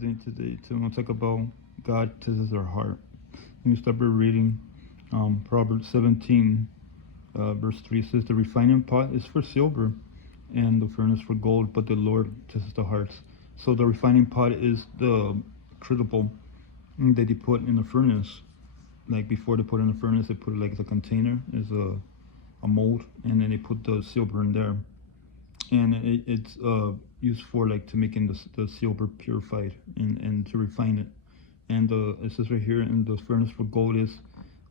Today to talk about God tests our heart. Let me start by reading Proverbs 17, verse 3 says, "The refining pot is for silver, and the furnace for gold, but the Lord tests the hearts." So the refining pot is the crucible that they put in the furnace. Like before they put in the furnace, they put it like a container, is a mold, and then they put the silver in there, and it's used for like to making the silver purified and to refine it. And it says right here, in the furnace for gold is,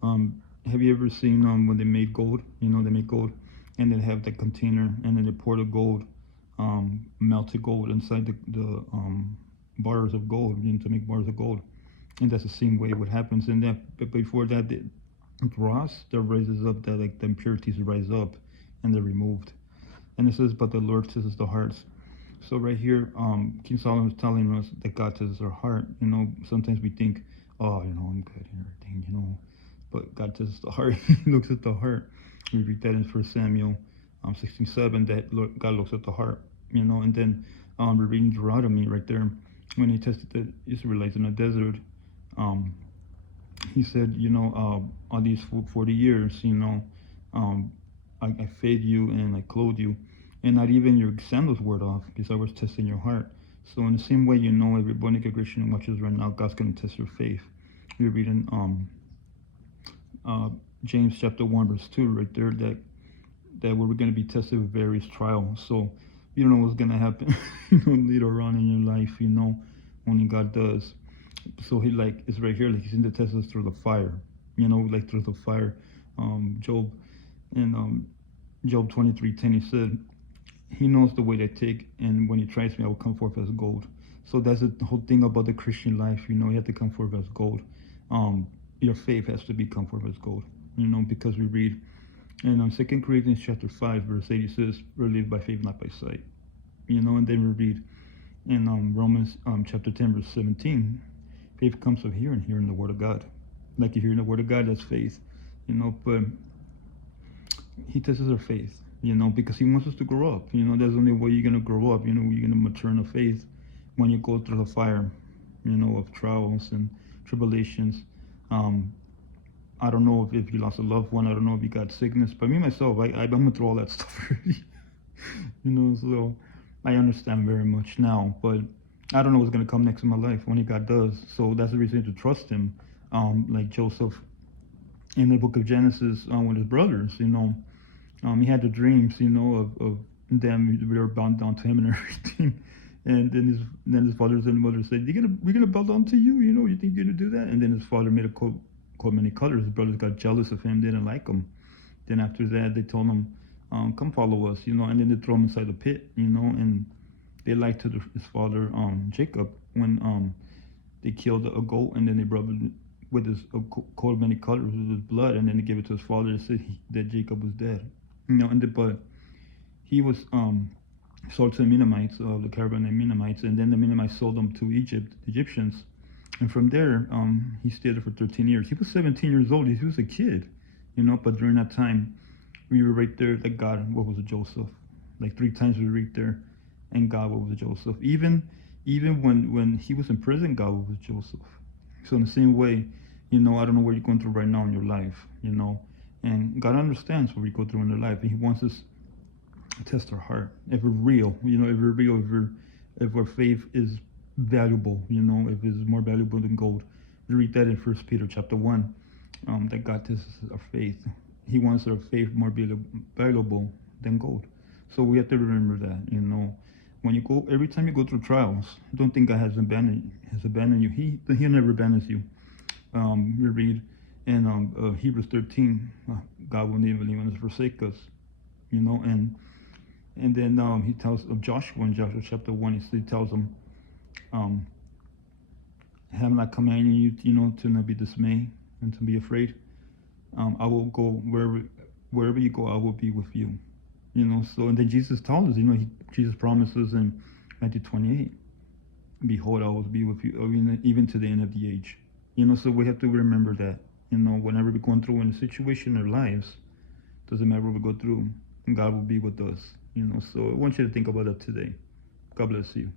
have you ever seen when they made gold? They make gold, and they have the container, and then they pour the gold, melted gold inside the bars of gold, to make bars of gold. And that's the same way what happens in that. But before that, the dross that rises up, that like the impurities rise up, and they're removed. And it says, "But the Lord tests the hearts." So right here, King Solomon is telling us that God tests our heart. Sometimes we think, oh, I'm good and everything, but God tests the heart. He looks at the heart. We read that in 1 Samuel 16:7, that God looks at the heart, and then we're reading Deuteronomy right there, when he tested the Israelites in the desert. He said, all these 40 years, I fed you and I clothed you, and not even your sandals wore off, because I was testing your heart. So in the same way, every born again Christian who watches right now, God's going to test your faith. We're reading James chapter 1 verse 2 right there, that we're going to be tested with various trials. So you don't know what's going to happen later on in your life, only God does. So it's right here, like he's going to test us through the fire, like through the fire. Job, in Job 23:10, he said, "He knows the way I take, and when he tries me, I will come forth as gold." So that's the whole thing about the Christian life. You have to come forth as gold. Your faith has to be come forth as gold. Because we read in 2 Corinthians chapter 5, verse 8, it says, "We live by faith, not by sight." And then we read in Romans chapter 10, verse 17, "Faith comes from hearing, hearing the word of God." Like you hear the word of God, that's faith. But he tests our faith, because he wants us to grow up. That's the only way you're going to grow up. You're going to mature in the faith when you go through the fire, of trials and tribulations. I don't know if you lost a loved one. I don't know if you got sickness. But me, myself, I'm going through all that stuff already. So I understand very much now. But I don't know what's going to come next in my life. Only God does. So that's the reason to trust him. Like Joseph in the book of Genesis, with his brothers, he had the dreams, of them. We were bound down to him and everything. And then his fathers and mother said, "We're gonna bow down to you. You think you're gonna do that?" And then his father made a coat many colors. His brothers got jealous of him, didn't like him. Then after that, they told him, "Come follow us," and then they throw him inside the pit, and they lied to his father, Jacob, when they killed a goat, and then they rubbed it with his coat of many colors with his blood, and then they gave it to his father and said that Jacob was dead. But he was sold to the Mennonites, the caravan of Mennonites, and then the Mennonites sold him to Egypt, the Egyptians. And from there, he stayed there for 13 years. He was 17 years old. He was a kid, but during that time, we were right there, like, God, what was it, Joseph? Like 3 times we were right there, and God, what was it, Joseph? Even when he was in prison, God, what was Joseph? So in the same way, I don't know what you're going through right now in your life, and God understands what we go through in our life, and he wants us to test our heart. If we're real, if our faith is valuable, if it's more valuable than gold. We read that in 1 Peter chapter 1, that God tests our faith. He wants our faith more valuable than gold. So we have to remember that, when every time you go through trials, don't think God has abandoned you. He'll never abandon you. We read in Hebrews 13, God will never leave us or forsake us, and then he tells of Joshua in Joshua chapter 1, he tells him, "Have not commanded you, to not be dismayed and to be afraid. I will go wherever you go, I will be with you." So, and then Jesus tells us, Jesus promises in Matthew 28, "Behold, I will be with you even to the end of the age." So we have to remember that, whenever we're going through in a situation in our lives, doesn't matter what we go through, God will be with us. So I want you to think about that today. God bless you.